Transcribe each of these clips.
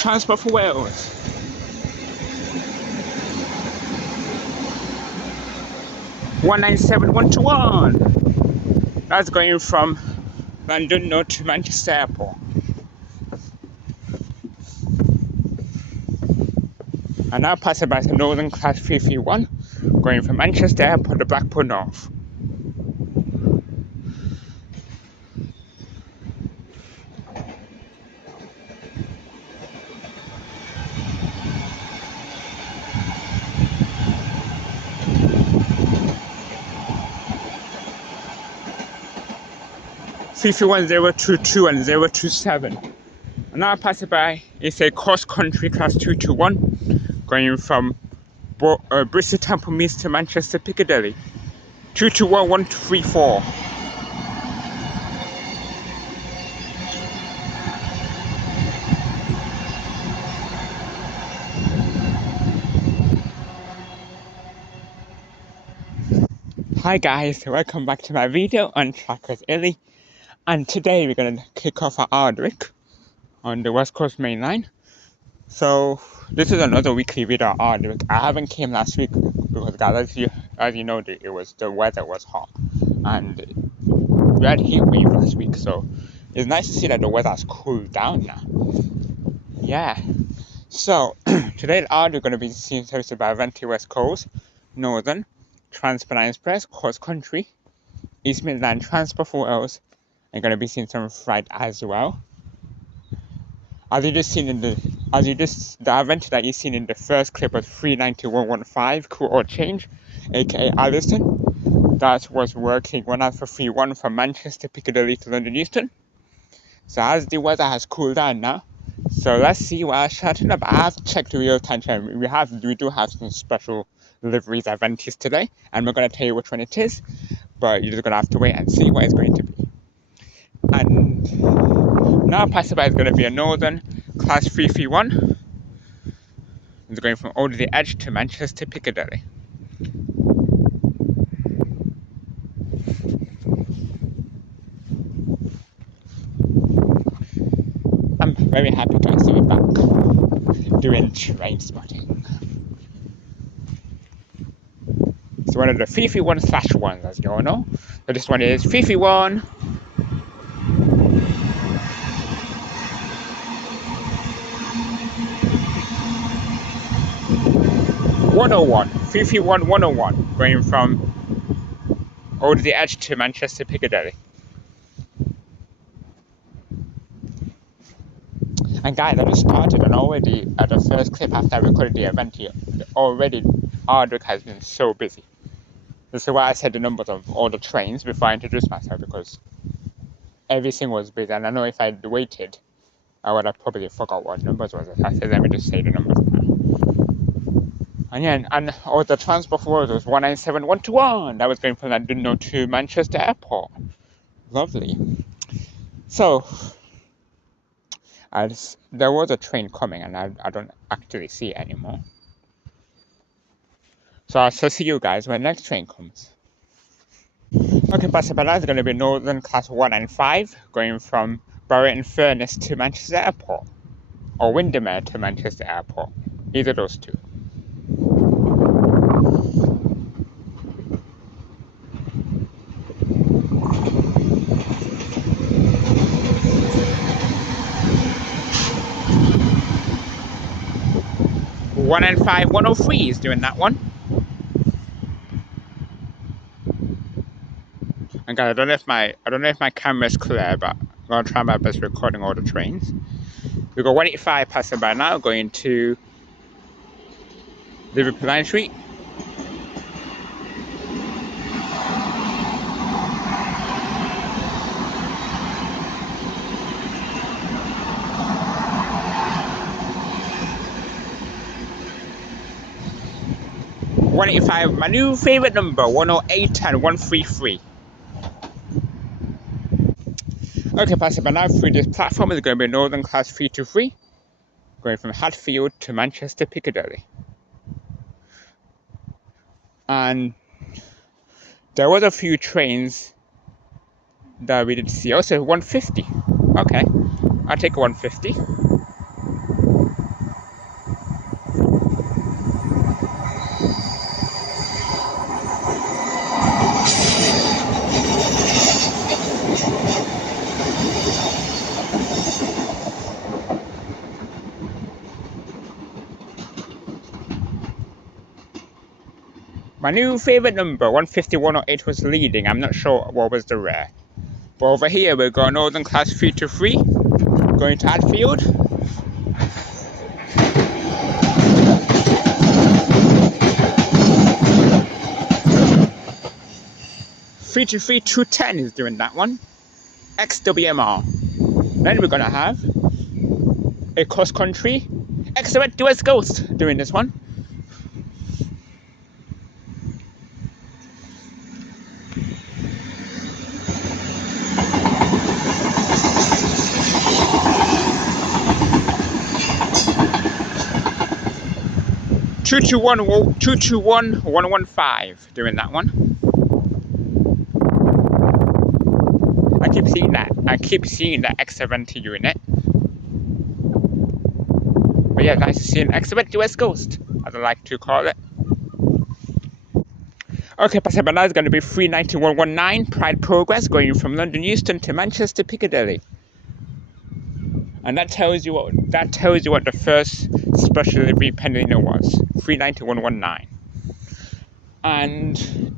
Transport for Wales. (197-121). That's going from London North to Manchester Airport. And now passing by the Northern Class 331, going from Manchester Airport to Blackpool North. (331) 022 and 027. And now passing by is a cross country Class 221, going from Bristol Temple Meads to Manchester Piccadilly. 221 134. Hi guys, welcome back to my video on Track with Illy, and today we're going to kick off at Ardwick on the West Coast Main Line. So this is another weekly video at Ardwick. I haven't came last week because guys, as you know, the weather was hot and we had heat wave last week, so it's nice to see that the weather has cooled down now. Yeah. So today at Ardwick we're going to be seeing services by Avanti West Coast, Northern, Transpennine Express, Cross Country, East Midlands, Transport for Wales. I'm going to be seeing some flight as well. As you just seen in the Avanti that you seen in the first clip was 39115 crew or change, aka Allison. That was working 1 Alpha 31 from Manchester Piccadilly to London Euston. So as the weather has cooled down now, so let's see what I'm shouting about. I have checked the real time trend. We do have some special deliveries Avantis today, and we're going to tell you which one it is, but you're just going to have to wait and see what it's going to be. And now passing by is going to be a Northern Class 331. It's going from Old the Edge to Manchester Piccadilly. I'm very happy guys to be back doing train spotting. It's one of the 331/1s, as you all know. So this one is 331 101, 331 101, going from Old the Edge to Manchester Piccadilly. And guys, I just started, and already at the first clip after I recorded the Avanti, already Ardwick has been so busy. This is why I said the numbers of all the trains before I introduced myself, because everything was busy, and I know if I'd waited, I would have probably forgot what numbers was. I said, let me just say the numbers now. And yeah, and all the transport for was 197-121. That was going from London to Manchester Airport. Lovely. So there was a train coming, and I don't actually see it anymore. So I'll see you guys when the next train comes. Okay, Barcelona is going to be Northern Class 195, going from Barrington Furness to Manchester Airport, or Windermere to Manchester Airport. Either of those two. One and 103 is doing that one. And guys, I don't know if my camera is clear, but I'm gonna try my best recording all the trains. We've got 185 passing by now, going to Liverpool Line Street. (185), my new favourite number, 108 and 133. Okay, passing by now through this platform is going to be Northern Class 323, going from Hatfield to Manchester Piccadilly. And there was a few trains that we did see. Also 150. Okay, I'll take 150. My new favourite number, 15108, was leading. I'm not sure what was the rare. But over here we've got Northern Class 323 going to Hadfield. 323-210 is doing that one. XWMR. Then we're gonna have a cross country Excellent US Ghost doing this one. Two two one 115 doing that one. I keep seeing that. I keep seeing that Avanti doing it. But yeah, nice to see an excellent US Ghost, as I like to call it. Okay, Passenger now is going to be 39119 Pride Progress going from London Euston to Manchester Piccadilly. And that tells you what the first special delivery pending was. 39119. And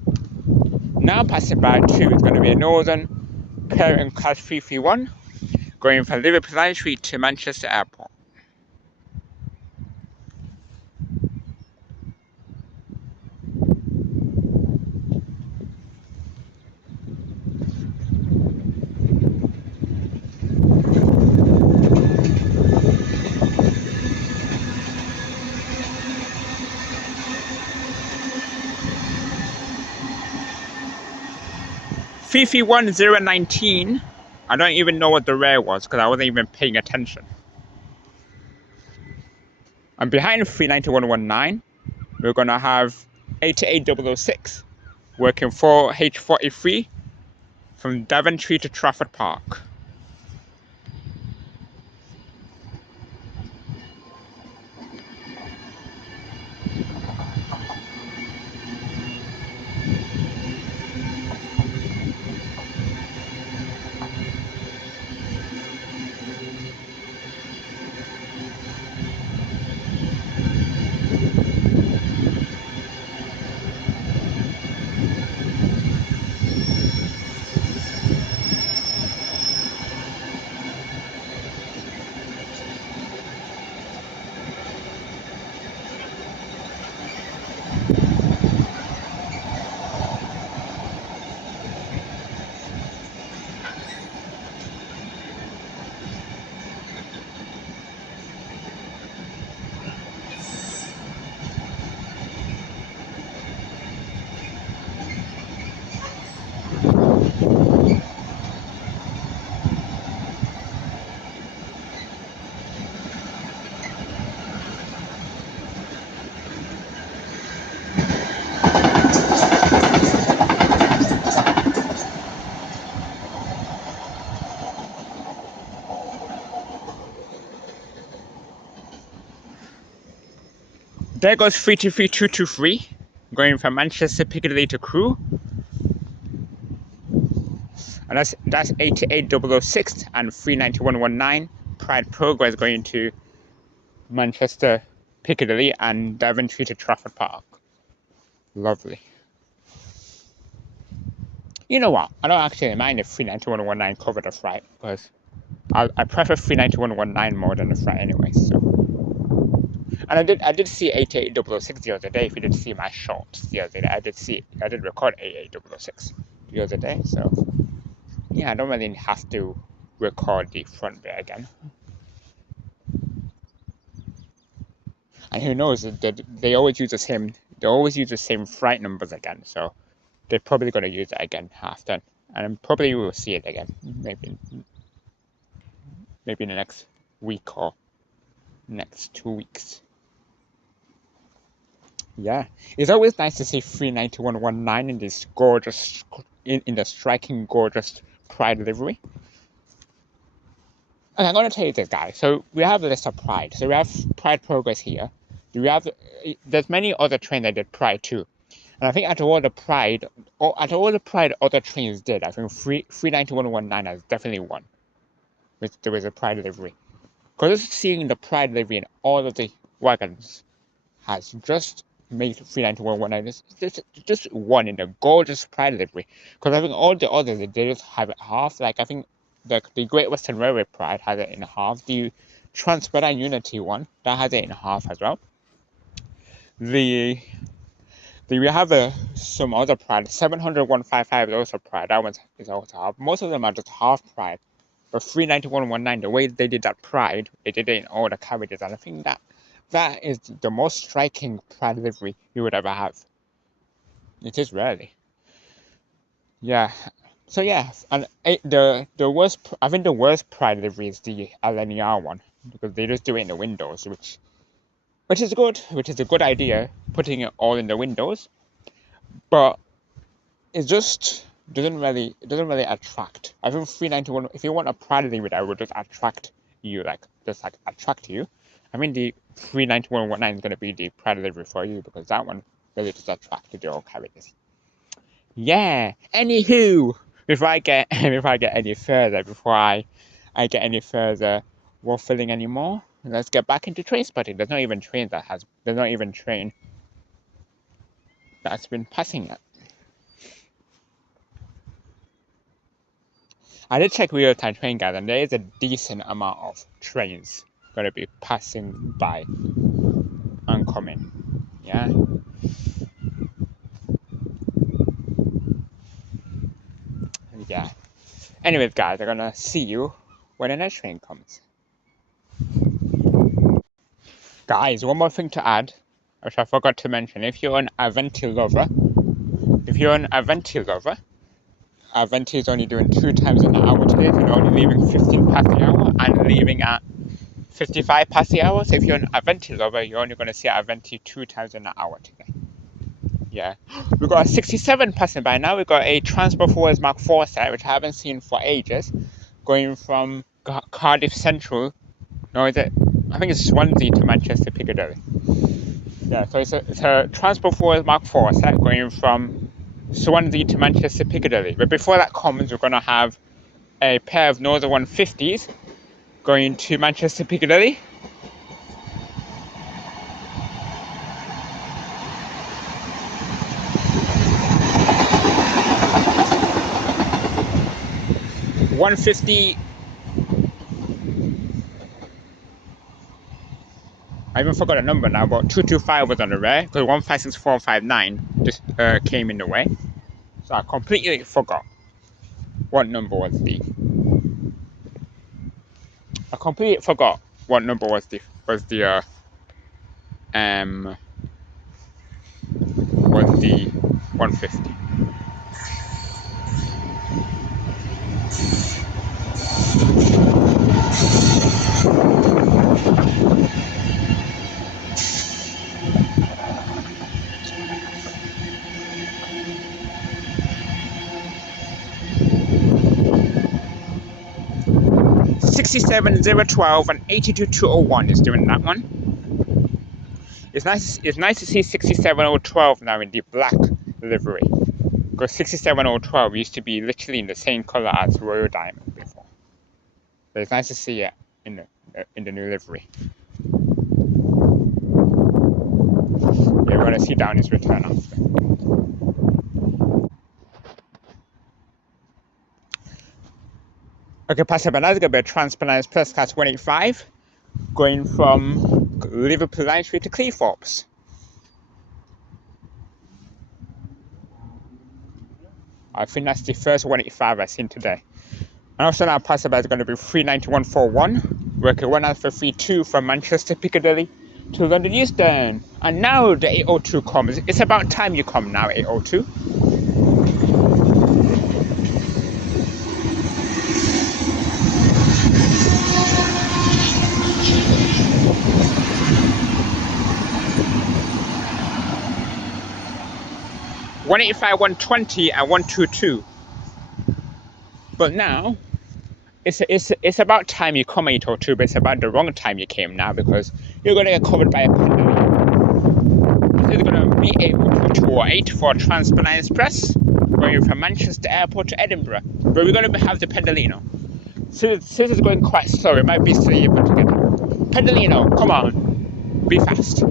now Passenger 2 is going to be a Northern Parent Class 331 going from Liverpool Line Street to Manchester Airport. Fifi 1019. I don't even know what the rare was because I wasn't even paying attention. And behind 39119, we're gonna have 88006 working for H43 from Daventry to Trafford Park. There goes 323-223 going from Manchester Piccadilly to Crewe. And that's 88006 and 39119 Pride Progress going to Manchester Piccadilly and Daventry to Trafford Park. Lovely. You know what? I don't actually mind if 39119 covered the flight because I prefer 39119 more than the flight anyway. So, and I did see 88006 the other day. If you did see my shorts the other day, I did record 88006 the other day. So yeah, I don't really have to record the front bit again. And who knows? They always use the same. They always use the same flight numbers again. So they're probably going to use it again after, and probably we will see it again. Maybe in the next week or next 2 weeks. Yeah, it's always nice to see 39119 in this gorgeous, in the striking, gorgeous Pride livery. And I'm going to tell you this, guys. So we have a list of Pride. So we have Pride Progress here. There's many other trains that did Pride too. And I think out of all the Pride other trains did, I think 39119 has definitely won. There was a Pride livery. Because seeing the Pride livery in all of the wagons has just make 39119 just one in the gorgeous Pride livery. Because I think all the others, they just have it half. Like, I think the Great Western Railway Pride has it in half. The Transpennine Unity one, that has it in half as well. We have some other Pride. 70155 is also Pride. That one is also half. Most of them are just half Pride. But 39119, the way they did that Pride, they did it in all the carriages. And I think that is the most striking Pride livery you would ever have. It is really. Yeah. So yeah, and the worst, I think the worst Pride livery is the LNER one, because they just do it in the windows, which is good, which is a good idea, putting it all in the windows, but it just doesn't really attract. I think 391, if you want a Pride livery that would just attract you, attract you, I mean the 39119 is going to be the Pride livery for you, because that one really just attracted the old carriages. Yeah. Anywho, before I get any further, waffling anymore, let's get back into train spotting. There's not even train that's been passing yet. I did check real-time train guide, and there is a decent amount of trains going to be passing by and coming. Yeah. Yeah. Anyways, guys, I'm gonna see you when the next train comes. Guys, one more thing to add, which I forgot to mention. If you're an Avanti lover, Avanti is only doing 2 times an hour today. They're only leaving 15 past the hour and leaving at 55 past the hour. So if you're an Avanti lover, you're only going to see Avanti 2 times an hour today. Yeah. We've got a 67 passing by now. We've got a Transport Forwards Mark 4 set, which I haven't seen for ages, going from Cardiff Central. No, is it? I think it's Swansea to Manchester Piccadilly. Yeah, so it's a Transport Forwards Mark 4 set going from Swansea to Manchester Piccadilly. But before that comes, we're going to have a pair of Northern 150s going to Manchester Piccadilly. $150. I even forgot the number now, but 225 was on the rare, because 156459 just came in the way. So I completely forgot what number was the. I completely forgot what number was the 150. $67,012 and $82,201 is doing that one. It's nice to see 67,012 now in the black livery, because 67,012 used to be literally in the same color as Royal Diamond before. So it's nice to see it in the new livery. Yeah, we're gonna see down his return after. Okay, passing by now is gonna be a Transpennine Plus Class 185, going from Liverpool Line Street to Cleethorpes. I think that's the first 185 I've seen today. And also now passerby is going to be 39141, working 1 Alpha 32 from Manchester Piccadilly to London Euston. And now the 802 comes. It's about time you come now, 802. $185, $120, and $122. But now it's about time you come 802, but it's about the wrong time you came now, because you're going to get covered by a pendulum. This is going to be 802 for Transpennine Express, going from Manchester Airport to Edinburgh. But we're going to have the Pendolino. So this is going quite slow. It might be silly put together. Pendolino, come on, be fast.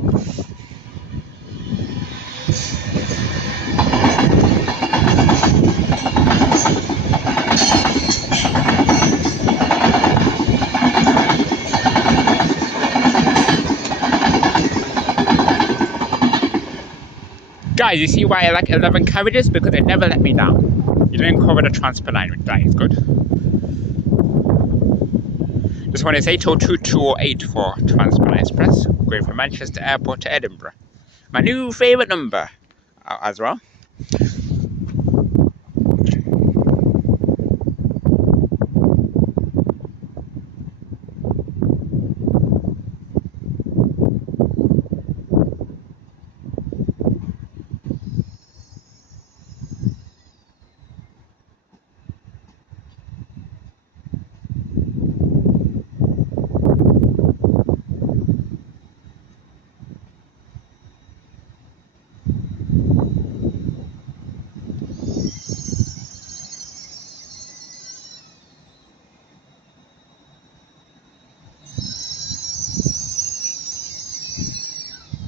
Guys, you see why I like 11 carriages? Because they never let me down. You didn't cover the Transpennine, which that is good. This one is 802-208 for Transpennine Express, going from Manchester Airport to Edinburgh. My new favourite number as well.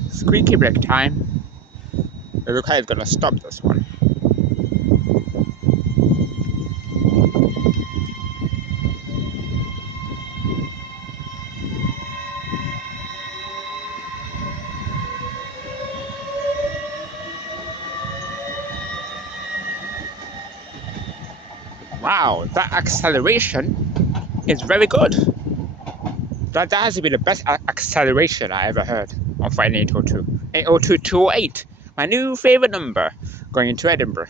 Squeaky brake time. It looks like it's gonna stop this one. Wow, that acceleration is very good. That has to be the best acceleration I ever heard on Friday 802. 802-208. My new favourite number going into Edinburgh.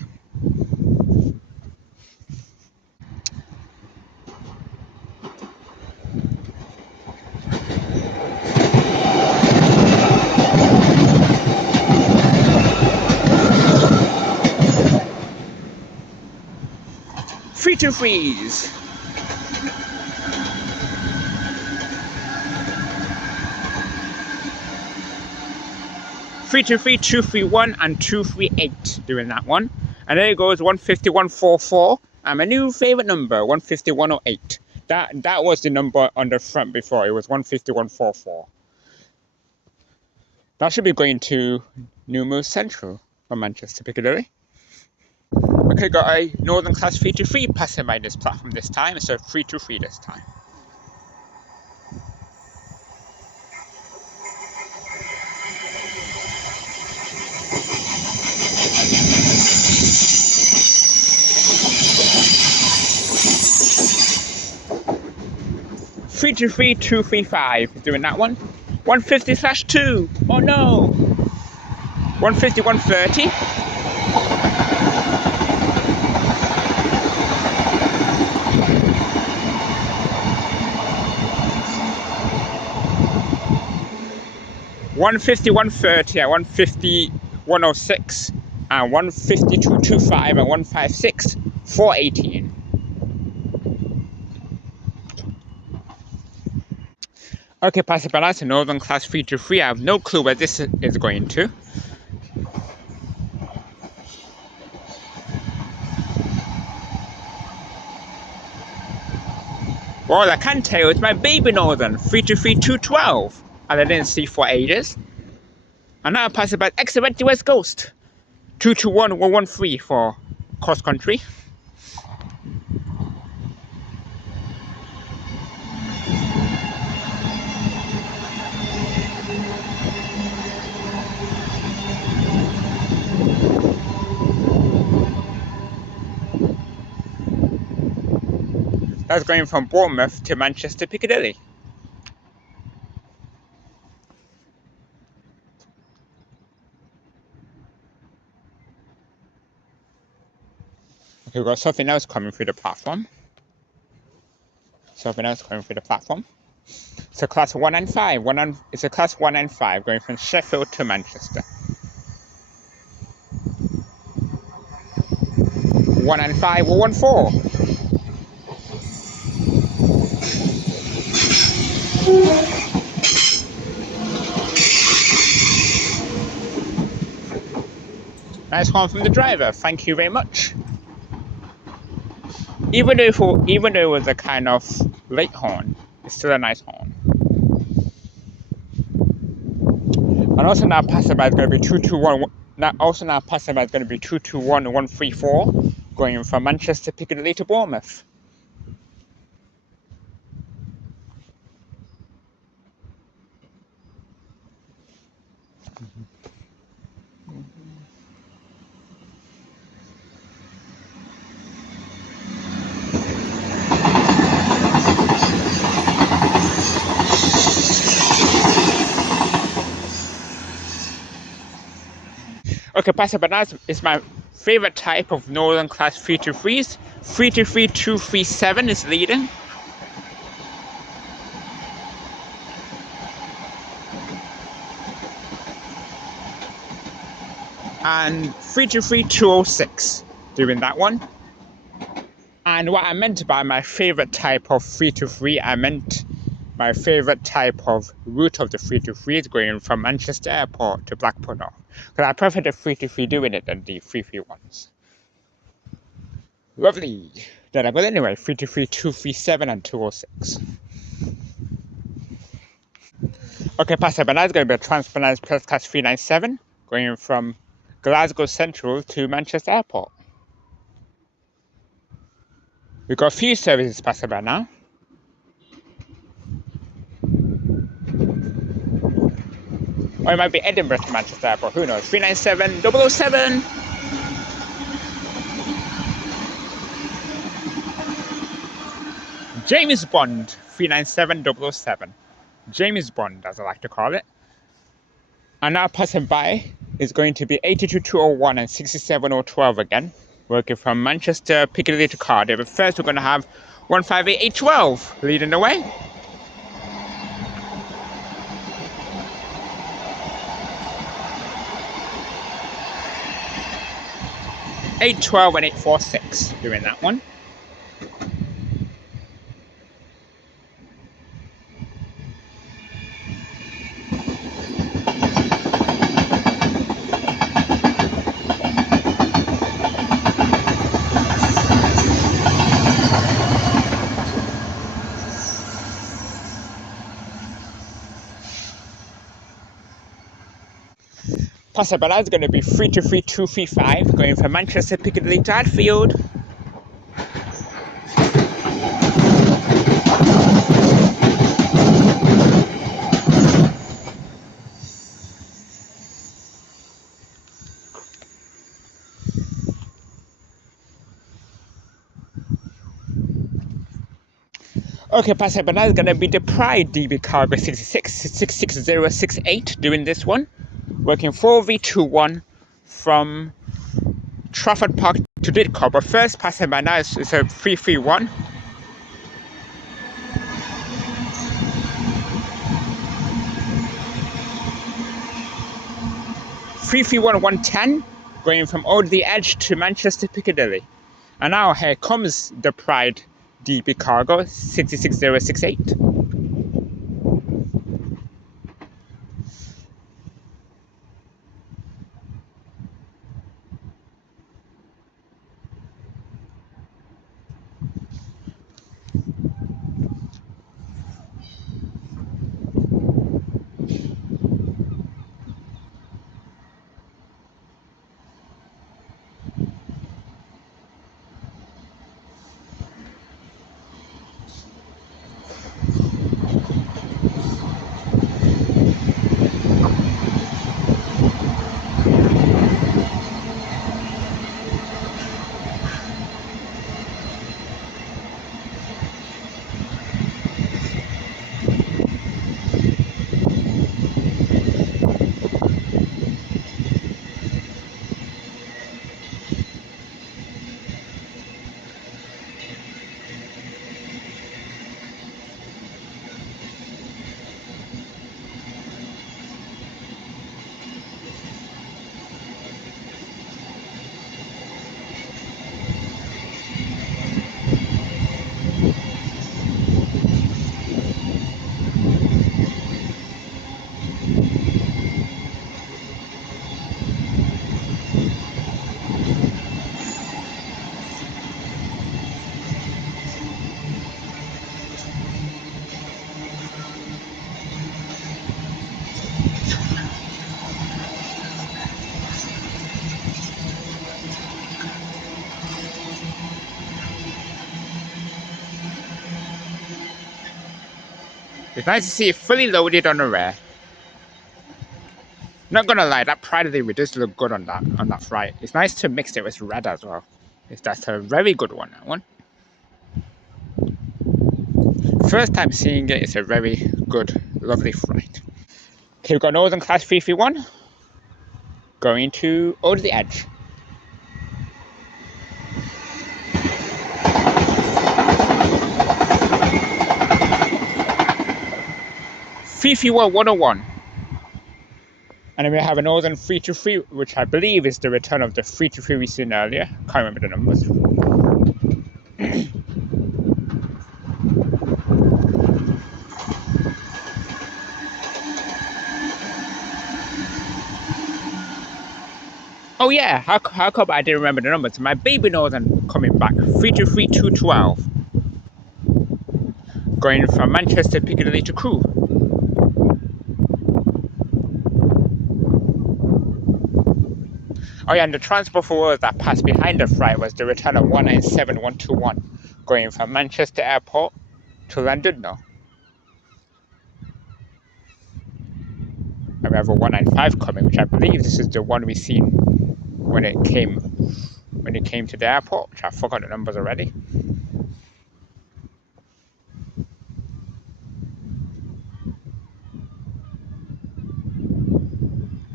Free to freeze. Free to free 231 and 238 doing that one. And there it goes 15144. And my new favourite number 15108. That was the number on the front before. It was 15144. That should be going to Newmoor Central from Manchester Piccadilly. Okay, got a Northern Class 323 passing by this platform this time, so 323 this time. Three two three 235 doing that one. 150/2. Oh no. 150 130. 150 130 and 150 106 and 150 225 and 156 418. Okay, passing by that's a Northern Class 323. I have no clue where this is going to. Well, I can tell you it's my baby Northern 323 212, and I didn't see for ages. And now passing by Avanti West Coast 221 113 for cross country. That's going from Bournemouth to Manchester Piccadilly. Okay, we've got something else coming through the platform. It's a class 1 and 5. It's a class 1 and 5 going from Sheffield to Manchester. 1 and 5 or 1 4. Nice horn from the driver. Thank you very much. Even though it was a kind of late horn, it's still a nice horn. And also now passerby is going to be 221. Now passerby is going to be 221 134, going from Manchester Piccadilly to Bournemouth. Okay, Pastor Bananas is my favorite type of Northern Class 323s. 323-237 is leading. And 323-206 doing that one. And what I meant by my favorite type of 323, I meant my favorite type of route of the 323 is going from Manchester Airport to Blackpool North. Because I prefer the 323 doing it than the 331s. Lovely. Then I got anyway, 323, 237 and 206. Okay, Pastor Bernard is going to be a Transpennine Press Class 397 going from Glasgow Central to Manchester Airport. We've got a few services, Pastor Bernard. Or it might be Edinburgh to Manchester Airport, who knows? 397 007. James Bond 397 007. James Bond, as I like to call it. And now passing by is going to be 82201 and 67012 again, working from Manchester, Piccadilly to Cardiff. But first we're going to have 158812 leading the way. $812 and 846 doing that one. Passer Bella is going to be 323235 going from Manchester, Piccadilly to Hadfield. Okay, Passer Bella is going to be the Pride DB Cargo 66068 doing this one. Working 4V21 from Trafford Park to Didcot, but first passing by now is a 331. (331) 110 going from Old the Edge to Manchester Piccadilly. And now here comes the Pride DB Cargo 66068. It's nice to see it fully loaded on the rear. Not gonna lie, that Pride DB does look good on that flight. It's nice to mix it with red as well. That's a very good one, that one. First time seeing it, it's a very good, lovely flight. Okay, we've got Northern Class 331 going to over the edge. Fifi 101. And then we have a Northern 323, which I believe is the return of the 323 we seen earlier. Can't remember the numbers. Oh yeah, how come I didn't remember the numbers? My baby Northern coming back, 323 212. Going from Manchester Piccadilly to Crewe. Oh yeah, and the Transport for Wales that passed behind the flight was the return of 197121, going from Manchester Airport to Llandudno. And we have a 195 coming, which I believe this is the one we seen when it came to the airport, which I forgot the numbers already.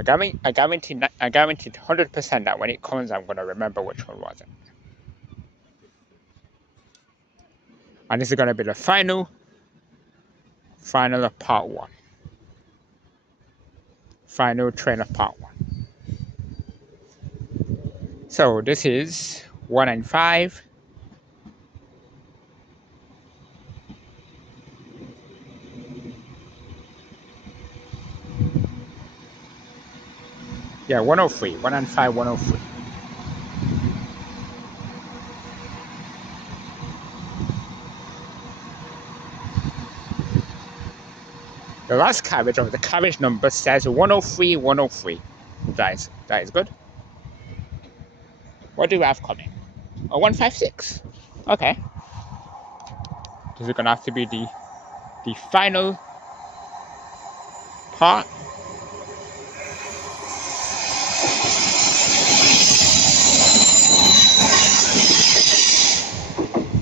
I guarantee 100% that when it comes, I'm gonna remember which one was it. And this is gonna be the final of part 1. Final train of part 1. So this is 195. Yeah, 103. 195, 103. The last carriage of the carriage number says 103, 103. That is good. What do we have coming? Oh, 156. Okay. This is gonna have to be the final part.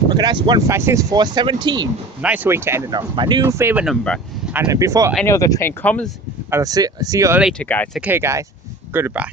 Okay, that's 156417. Nice way to end it off. My new favorite number. And before any other train comes, I'll see you later, guys. Okay, guys. Goodbye.